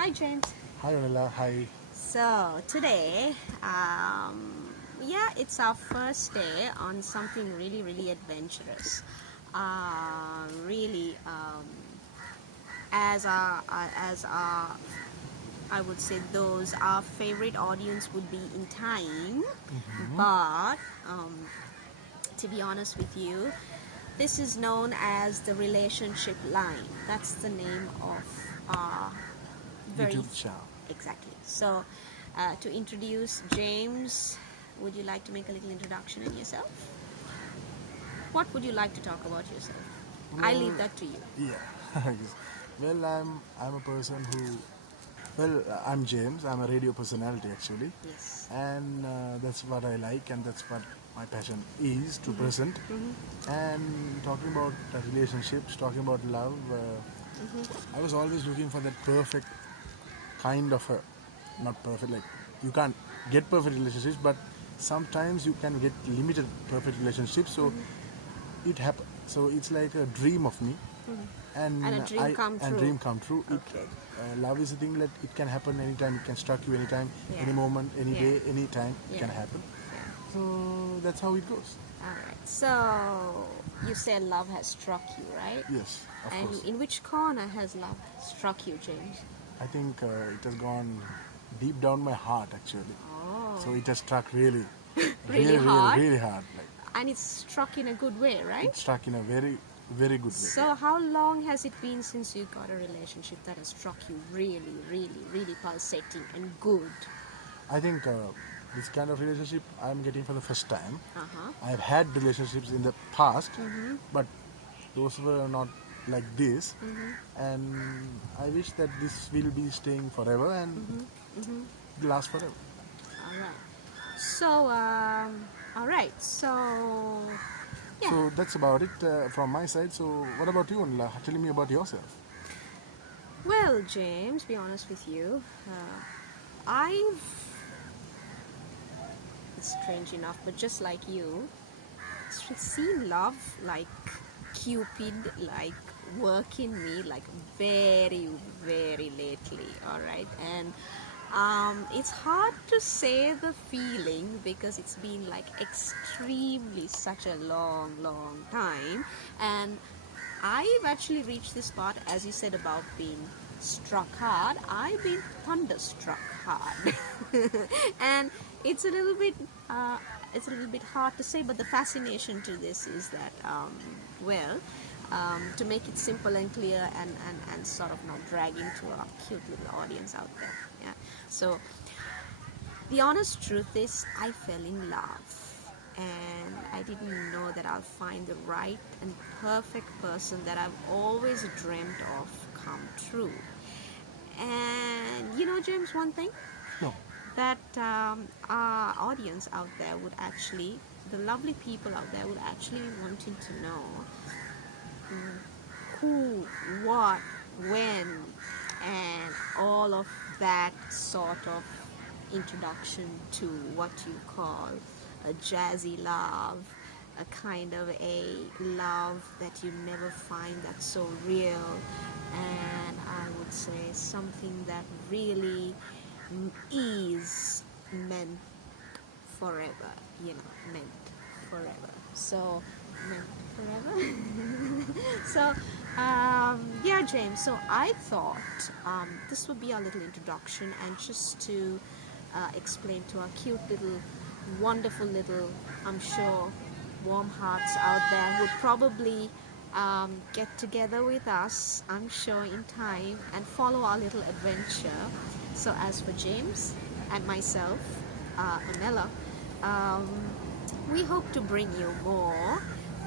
Hi, James. Hi, Anila. Hi. So today, it's our first day on something really, really adventurous. Really, as our, I would say those our favorite audience would be in time, but to be honest with you, this is known as the relationship line. That's the name of our very YouTube channel. exactly. So, to introduce James, would you like to make a little introduction in yourself? What would you like to talk about yourself? I leave that to you. Yeah. Yes. Well, I'm a person who. Well, I'm James. I'm a radio personality actually, Yes. and that's what I like, and that's what my passion is to present. And talking about relationships, talking about love, I was always looking for that perfect kind of a, not perfect, like you can't get perfect relationships, but sometimes you can get limited perfect relationships. So it happen. So it's like a dream of me, and And a dream come true. dream come true. Okay. Love is a thing that it can happen anytime. It can strike you anytime, Yeah. any moment, any Yeah. day, any time. It Yeah. can happen. Yeah. So that's how it goes. All right. So you said love has struck you, right? Yes, of And course. in which corner has love struck you, James? I think it has gone deep down my heart actually. Oh. So it has struck really, Really hard? really hard. Like And it's struck in a good way, right? it struck in a very, very good way. So how long has it been since you got a relationship that has struck you really, really, really pulsating and good? I think this kind of relationship I'm getting for the first time. Uh-huh. I've had relationships in the past, but those were not like this. And I wish that this will be staying forever and last forever. All right. So, all right. So, yeah. So that's about it from my side. So what about you, Anila? Tell me about yourself. Well, James, be honest with you, I've, it's strange enough, but just like you, seen love like Cupid, like work in me, like very, very lately. All right, and it's hard to say the feeling because it's been like extremely such a long, long time, and I've actually reached this part, as you said about being struck hard. I've been thunderstruck hard, and it's a little bit, it's a little bit hard to say. But the fascination to this is that, to make it simple and clear, and sort of not drag into a cute little audience out there. Yeah. So the honest truth is, I fell in love, and I didn't know that I'll find the right and perfect person that I've always dreamt of come true. And you know, James, one thing No. that our audience out there would actually, the lovely people out there would actually be wanting to know who, what, when, and all of that sort of introduction to what you call a jazzy love, a kind of a love that you never find that's so real, and I would say something that really is meant forever, meant forever. So, meant forever? So, yeah, James, so I thought this would be our little introduction, and just to explain to our cute little, wonderful little, I'm sure, warm hearts out there who would probably get together with us, I'm sure, in time and follow our little adventure. So, as for James and myself, Anela, um, we hope to bring you more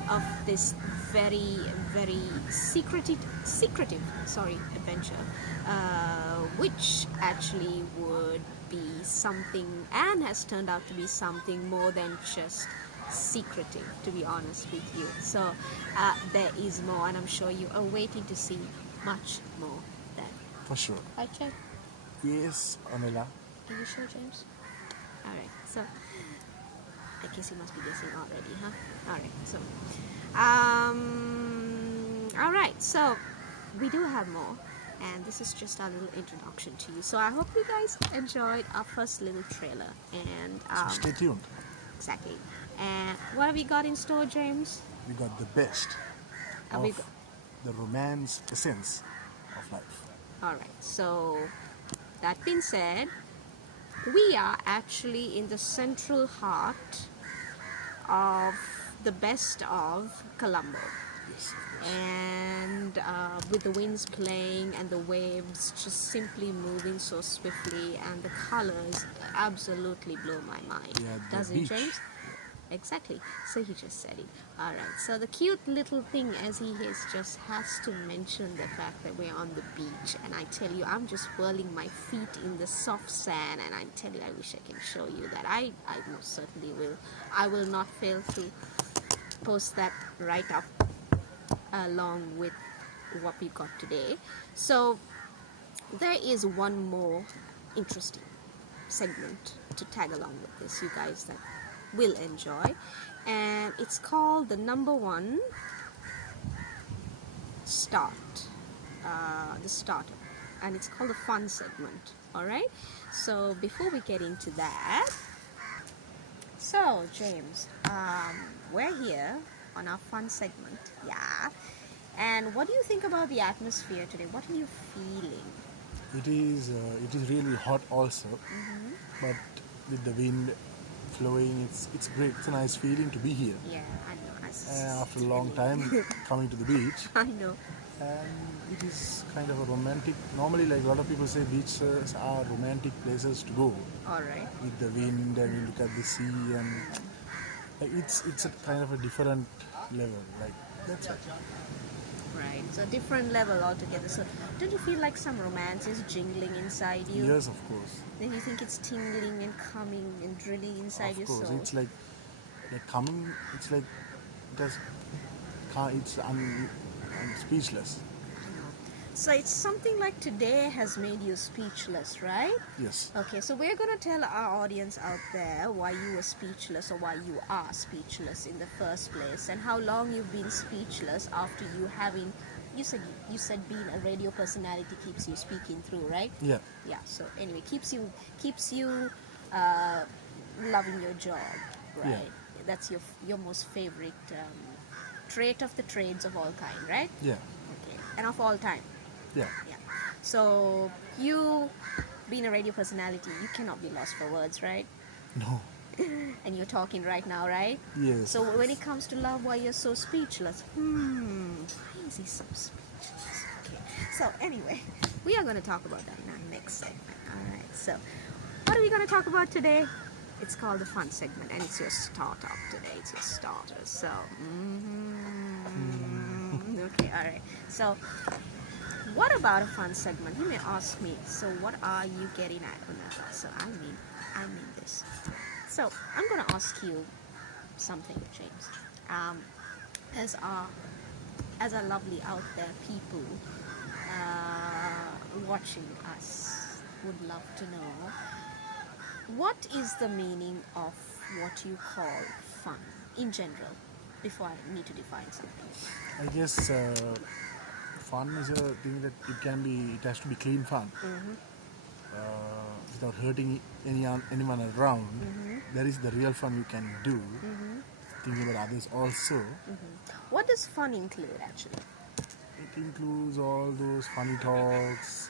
of this very, very secretive adventure, which actually would be something, and has turned out to be something more than just secretive, to be honest with you. So there is more, and I'm sure you are waiting to see much more then. For sure. Right, Chad? Yes, Anila. Are you sure, James? Alright, so I guess you must be guessing already, huh? Alright, so alright, so we do have more, and this is just our little introduction to you. So I hope you guys enjoyed our first little trailer, and So stay tuned. exactly. And what have we got in store, James? We got the best Have we of got- the romance essence of life. All right. So that being said, we are actually in the central heart of the best of Colombo. Yes. And with the winds playing and the waves just simply moving so swiftly, and the colors absolutely blow my mind. Yeah, the Does it, beach. James? Exactly. So he just said it. All right. So the cute little thing, as he is, just has to mention the fact that we're on the beach, and I tell you, I'm just whirling my feet in the soft sand, and I tell you, I wish I can show you that. I most certainly will. I will not fail to post that right up along with what we got today. So there is one more interesting segment to tag along with this, you guys, that will enjoy, and it's called the number one start, the starter, and it's called the fun segment. All right, so before we get into that, so James, we're here on our fun segment, yeah. And what do you think about the atmosphere today? What are you feeling? It is really hot also, but with the wind flowing, it's great. It's a nice feeling to be here. Yeah, I know. After a long time coming to the beach, I know. and it is kind of a romantic. Normally, like a lot of people say, beaches are romantic places to go All right. with the wind, and you look at the sea, and like, it's a kind of a different level. Like that's it. Right. So different level altogether. So don't you feel like some romance is jingling inside you? Yes, of course. Then you think it's tingling and coming and drilling inside Of your course, soul. it's like coming. It's like just I'm speechless. I know. So it's something like today has made you speechless, right? Yes. Okay, so we're going to tell our audience out there why you were speechless, or why you are speechless in the first place, and how long you've been speechless after you having, you said being a radio personality keeps you speaking through, right? Yeah. Yeah. So anyway, keeps you loving your job, right? Yeah. That's your most favorite trait of the trades of all kind, right? Yeah. Okay, and of all time. Yeah. Yeah. So you, being a radio personality, you cannot be lost for words, right? No. And you're talking right now, right? Yes. So when it comes to love, why you're so speechless? Why is he so speechless? Okay. So anyway, we are going to talk about that in our next segment. All right. So what are we going to talk about today? It's called the fun segment, and it's your startup today. It's your starter. So, okay, all right. So, what about a fun segment? You may ask me. So, what are you getting at? Oh, no. So, I mean this. So, I'm gonna ask you something, James. As our lovely out there people watching us would love to know, what is the meaning of what you call fun in general, before I need to define something? I guess fun is a thing that it has to be clean fun. Without hurting anyone around. That is the real fun you can do. Thinking about others also. What does fun include, actually? It includes all those funny talks,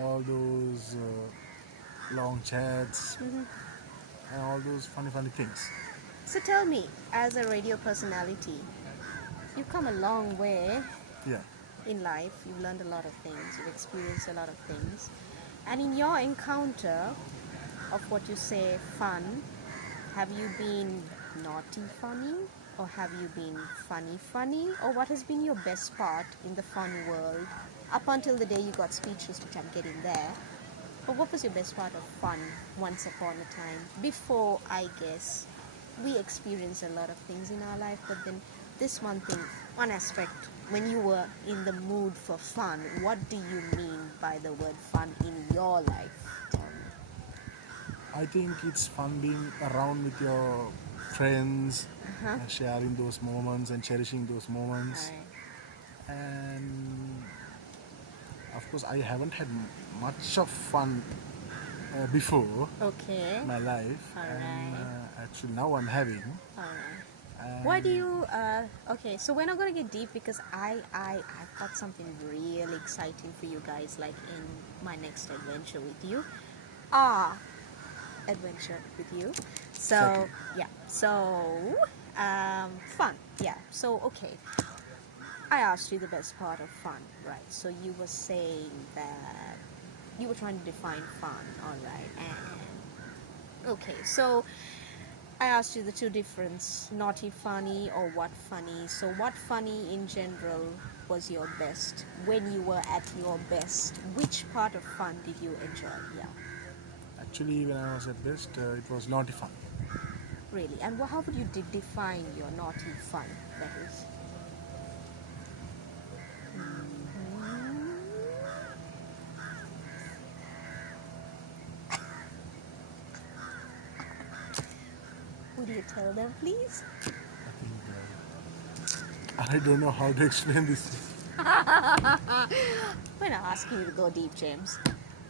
all those long chats, and all those funny things. So tell me, as a radio personality, you've come a long way Yeah. in life. You've learned a lot of things. You've experienced a lot of things. And in your encounter of what you say fun, have you been naughty funny? Or have you been funny? Or what has been your best part in the fun world? Up until the day you got speechless, which I'm getting there. But what was your best part of fun once upon a time? Before, I guess, we experienced a lot of things in our life, but then this one thing, one aspect, when you were in the mood for fun, what do you mean by the word fun in your life? Tell me. I think it's fun being around with your friends, sharing those moments and cherishing those moments. Alright. And of course, I haven't had much of fun before Okay. my life, All and right. actually now I'm having. All right. And Why do you? Okay, so we're not gonna get deep because I've got something really exciting for you guys. Like in my next adventure with you, adventure with you. So Exactly. yeah. So fun. Yeah. So okay. I asked you the best part of fun, right? So you were saying that you were trying to define fun, all right? And okay, so I asked you the two difference, naughty funny or what funny. So what funny in general was your best? When you were at your best, which part of fun did you enjoy? Yeah, actually, when I was at best, it was not fun. really. And how would you define your naughty fun? That is. Would you tell them, please? I think I don't know how to explain this. We're not asking you to go deep, James.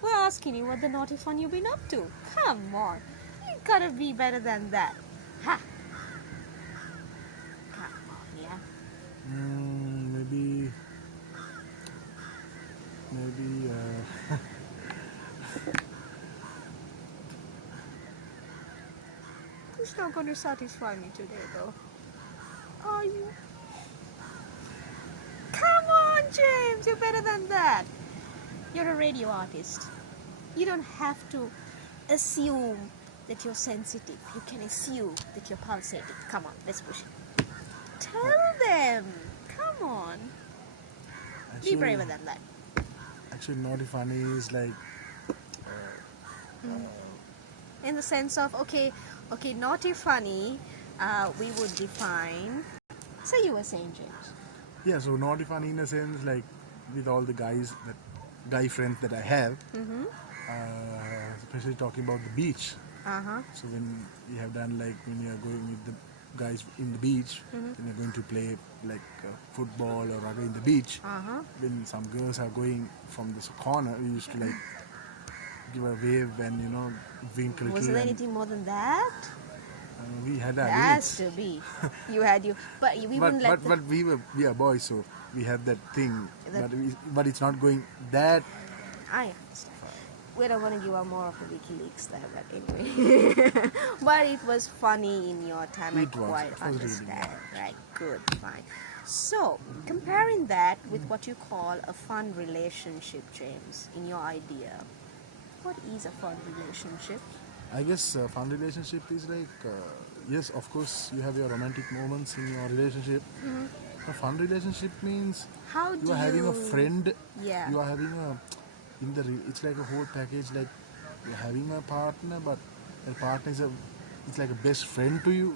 We're asking you what the naughty fun you've been up to. Come on. You gotta be better than that. Ha! Come on, yeah. Maybe. It's not gonna satisfy me today, though. Are you? Come on, James. You're better than that. You're a radio artist. You don't have to assume that you're sensitive. You can assume that you're pulsating. Come on, let's push it. Tell them. Come on. Be Actually, braver than that. actually, naughty funny is like In the sense of, okay, naughty funny, we would define. So you were saying, James. yeah. So naughty funny in a sense, like with all the guy friends that I have, especially talking about the beach. Uh-huh. So when we have done like when you are going with the guys in the beach, when you're going to play like football or rugby in the beach, Uh-huh. when some girls are going from this corner, we used to like give a wave and wink a little. Was there And, anything more than that? we had There our has limits. to be. But we wouldn't let But we are boys, so we have that thing. That- But it's not going that. I understand. We don't want to give out more of the WikiLeaks there, but anyway. But it was funny in your time. It I was. quite It was really understand. Right, good, fine. So, comparing that with what you call a fun relationship, James, in your idea, what is a fun relationship? I guess fun relationship is like yes, of course you have your romantic moments in your relationship. A fun relationship means How do you are having a friend. Yeah. You are having it's like a whole package. Like you're having a partner, but the partner it's like a best friend to you,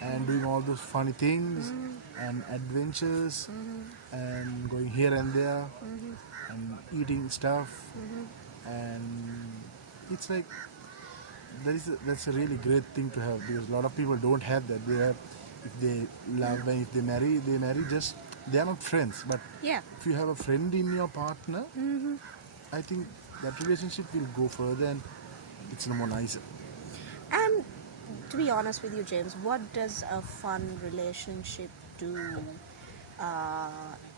and doing all those funny things and adventures, and going here and there, and eating stuff, and it's like that's a really great thing to have, because a lot of people don't have that. They have, if they love and if they marry just, they are not friends. But Yeah. if you have a friend in your partner, I think that relationship will go further and it's more nicer. And to be honest with you, James, what does a fun relationship do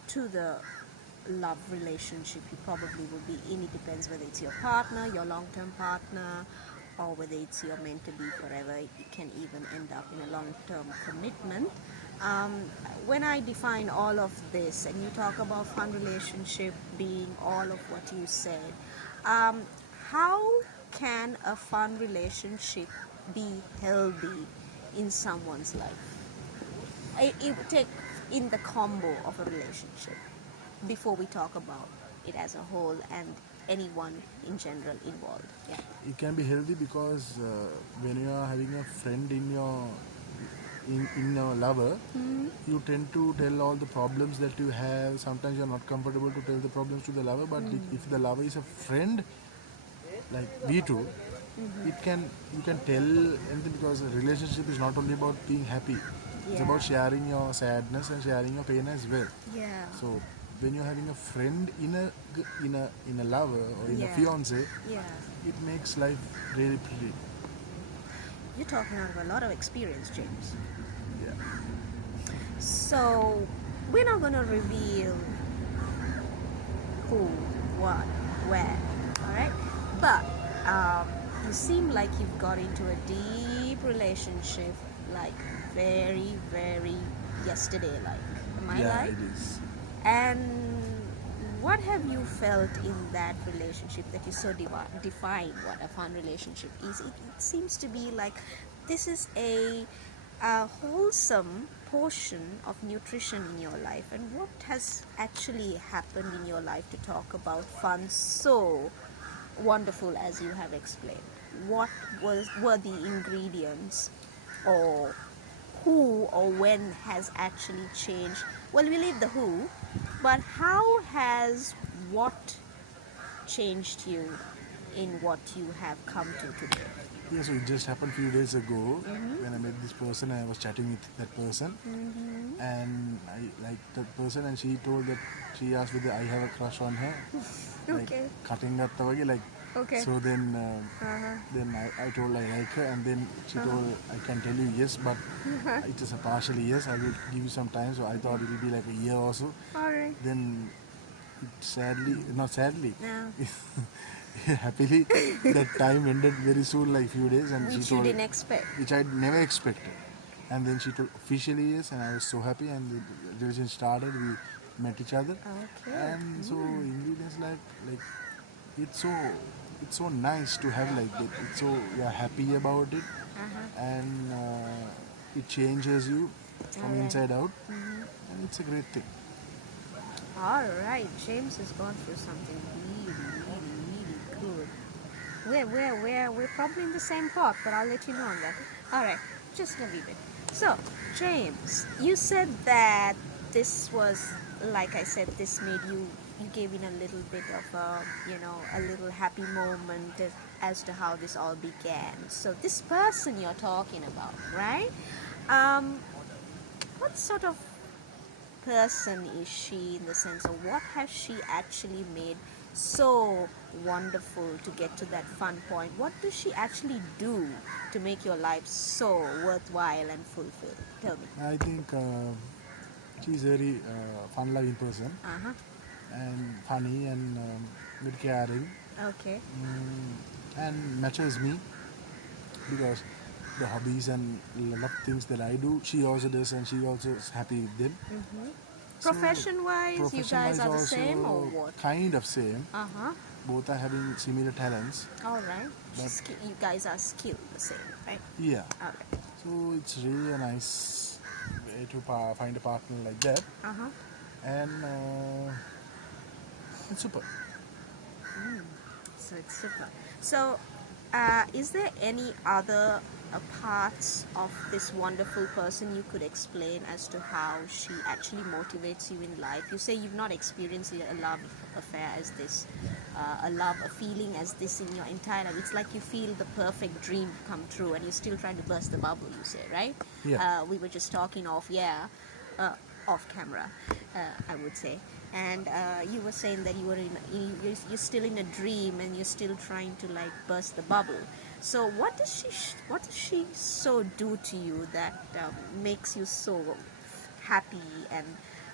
to the love relationship you probably will be in? It depends whether it's your partner, your long-term partner, or whether it's your meant to be forever. It can even end up in a long-term commitment. When I define all of this, and you talk about fun relationship being all of what you said, how can a fun relationship be healthy in someone's life? It would take in the combo of a relationship before we talk about it as a whole and anyone in general involved. Yeah. It can be healthy because when you are having a friend in your lover, you tend to tell all the problems that you have. Sometimes you're not comfortable to tell the problems to the lover, but if the lover is a friend like we two, you can tell anything, because a relationship is not only about being happy. It's Yeah. about sharing your sadness and sharing your pain as well. Yeah. So when you're having a friend in a lover or in a Yeah. fiance, Yeah. it makes life really pretty. You're talking out of a lot of experience, James. Yeah. So we're not gonna reveal who, what, where, alright? But you seem like you've got into a deep relationship, like very, very yesterday, like. Am I Yeah, right? it is. And what have you felt in that relationship that you so define what a fun relationship is? It seems to be like this is a wholesome portion of nutrition in your life. And what has actually happened in your life to talk about fun so wonderful as you have explained? What were the ingredients, or who or when has actually changed? Well, we leave the who, but how has what changed you in what you have come to today? Yeah, so it just happened a few days ago when I met this person and I was chatting with that person. And I liked that person and she told that she asked whether I have a crush on her. Like Okay. cutting that away, like. Okay. So then I told I like her, and then she told I can tell you yes, but it is a partially yes. I will give you some time. So I thought it will be like a year or so. All right. Then not sadly, No. happily, that time ended very soon, like few days, and she Which you told, didn't expect. which I never expected. And then she told officially yes, and I was so happy, and the relation started. We met each other, Okay. and so ingredients like it's so nice to have like that. It's so you're happy about it, and it changes you from Alright. inside out, and it's a great thing. All right. James has gone through something really, really, really good. We're probably in the same pot, but I'll let you know on that. All right, just a wee bit. So, James, you said that this was, like I said, this made you gave in a little bit of a little happy moment as to how this all began. So, this person you're talking about, right? What sort of person is she, in the sense of what has she actually made so wonderful to get to that fun point? What does she actually do to make your life so worthwhile and fulfilled? Tell me. I think she's a very fun-loving person Uh-huh. and funny and very caring, Okay. and matches me because the hobbies and a lot of things that I do, she also does, and she also is happy with them. So, Profession-wise, you guys profession-wise are the same, or also what? kind of same. Uh-huh. Both are having similar talents. All right. But- You guys are skilled the same, right? Yeah. All right. So it's really a nice way to find a partner like that, Uh-huh. and it's super. So it's super. So, is there any other parts of this wonderful person you could explain as to how she actually motivates you in life? You say you've not experienced a love affair as this, a feeling as this in your entire life. It's like you feel the perfect dream come true, and you're still trying to burst the bubble. You say, right? Yeah. We were just talking off camera, I would say. And you were saying that you're still in a dream and you're still trying to like burst the bubble. So what does she so do to you that makes you so happy and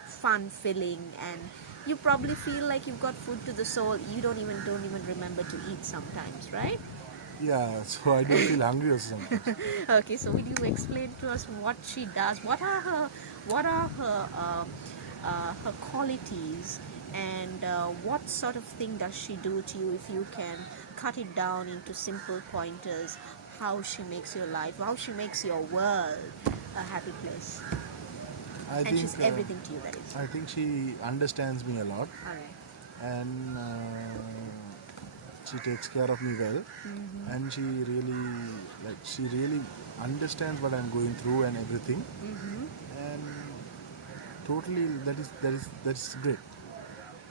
fun filling, and you probably feel like you've got food to the soul. You don't even remember to eat sometimes, right? Yeah, so I don't feel hungry or something. Okay, so will you explain to us what she does? What are her qualities, and what sort of thing does she do to you? If you can cut it down into simple pointers, how she makes your life, how she makes your world a happy place, I and think she's everything to you. That is. I think she understands me a lot, All right. and she takes care of me well, and she really understands what I'm going through and everything, and totally that's great.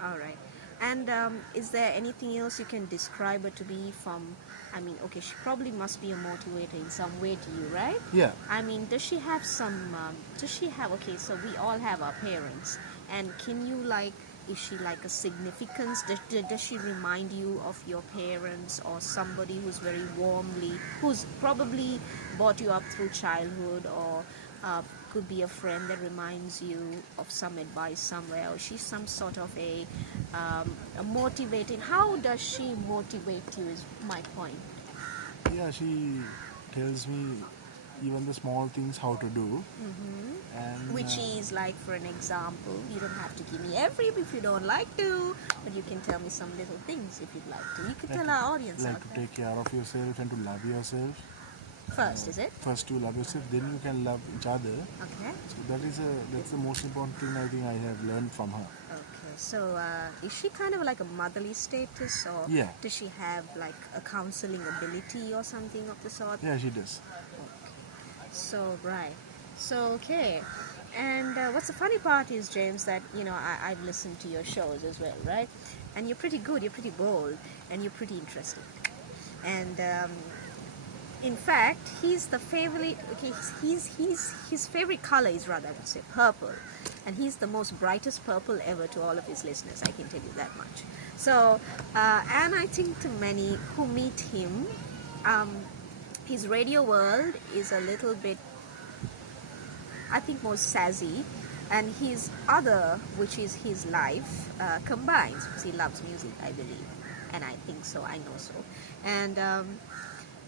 All right. And is there anything else you can describe her to be from? I mean, okay, she probably must be a motivator in some way to you, right? Yeah. I mean, does she have some? Okay, so we all have our parents, and can you like Is she like a significance? Does she remind you of your parents or somebody who's very warmly, who's probably brought you up through childhood, or could be a friend that reminds you of some advice somewhere, or she's some sort of a motivating? How does she motivate you is my point. Yeah, she tells me even the small things how to do. And Which is like, for an example, you don't have to give me every if you don't like to, but you can tell me some little things if you'd like to. You can like tell our audience like out to there. take care of yourself and to love yourself. First, is it? First to love yourself, then you can love each other. Okay. So that's the most important thing I think I have learned from her. Okay. So, is she kind of like a motherly status, or Yeah. does she have like a counseling ability or something of the sort? Yeah, she does. So, right. So, okay. And what's the funny part is, James, that, I've listened to your shows as well, right? And you're pretty good, you're pretty bold, and you're pretty interesting. And in fact, he's the favorite, okay, his favorite color is, rather, I would say, purple. And he's the most brightest purple ever to all of his listeners, I can tell you that much. So, and I think to many who meet him, his radio world is a little bit, I think, more sassy, and his other, which is his life, combines, because he loves music, I believe, and I think so, I know so. And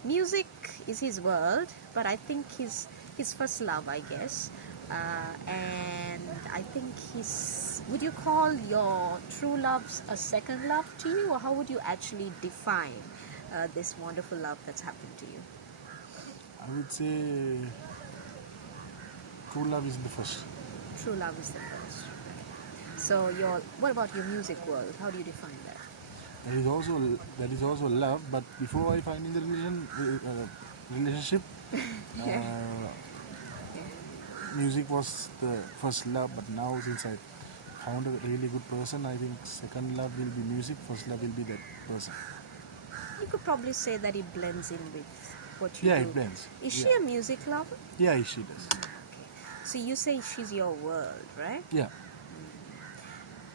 music is his world, but I think his first love, I guess. And I think would you call your true loves a second love to you, or how would you actually define this wonderful love that's happened to you? I would say true love is the first. True love is the first. So what about your music world? How do you define that? That is also love, but before I find in the relationship, Yeah. music was the first love. But now, since I found a really good person, I think second love will be music, first love will be that person. You could probably say that it blends in with what you Yeah, do. it blends. Is she Yeah. a music lover? Yeah, she does. Okay. So you say she's your world, right? Yeah,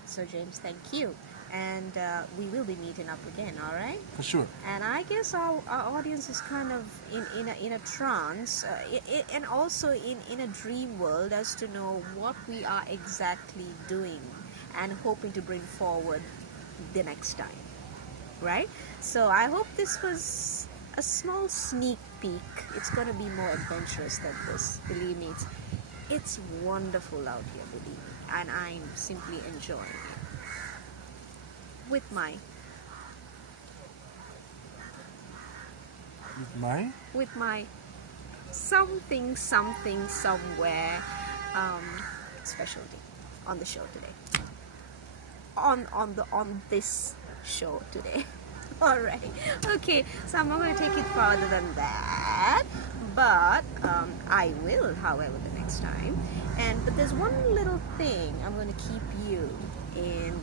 So James, thank you. And we will be meeting up again, all right? for sure. And I guess our audience is kind of in a trance, and also in a dream world as to know what we are exactly doing and hoping to bring forward the next time, right? So I hope this was a small sneak peek. It's going to be more adventurous than this, believe me. It's wonderful out here, believe me, and I'm simply enjoying it. With my something somewhere specialty on the show today, on this show today. All right, okay, so I'm not going to take it farther than that, but I will, however, the next time. But there's one little thing. I'm going to keep you in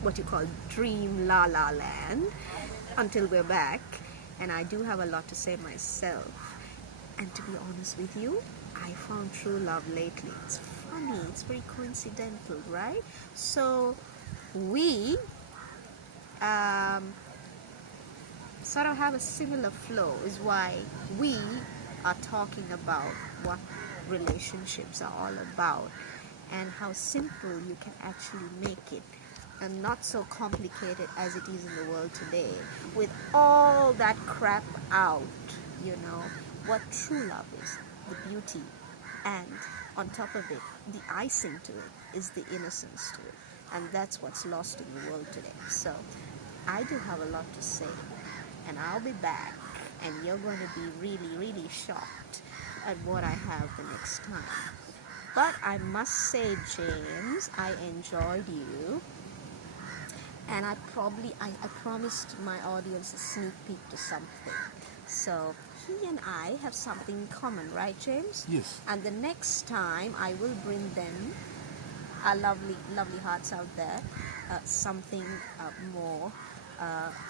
what you call dream la la land until we're back, and I do have a lot to say myself. And to be honest with you, I found true love lately. It's funny, it's very coincidental, right? So we sort of have a similar flow, is why we are talking about what relationships are all about and how simple you can actually make it, and not so complicated as it is in the world today with all that crap out. What true love is, the beauty, and on top of it, the icing to it is the innocence to it, and that's what's lost in the world today. So I do have a lot to say, and I'll be back, and you're going to be really, really shocked at what I have the next time. But I must say, James, I enjoyed you, and I promised my audience a sneak peek to something. So he and I have something in common, right, James? Yes. And the next time I will bring them, our lovely, lovely hearts out there, something more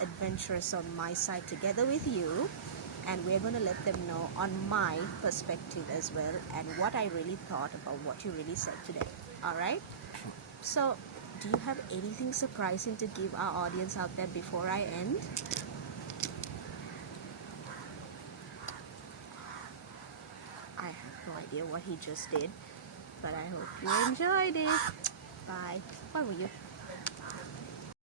adventurous on my side together with you. And we're going to let them know on my perspective as well, and what I really thought about what you really said today. All right? So, do you have anything surprising to give our audience out there before I end? I have no idea what he just did, but I hope you enjoyed it. Bye. What were you?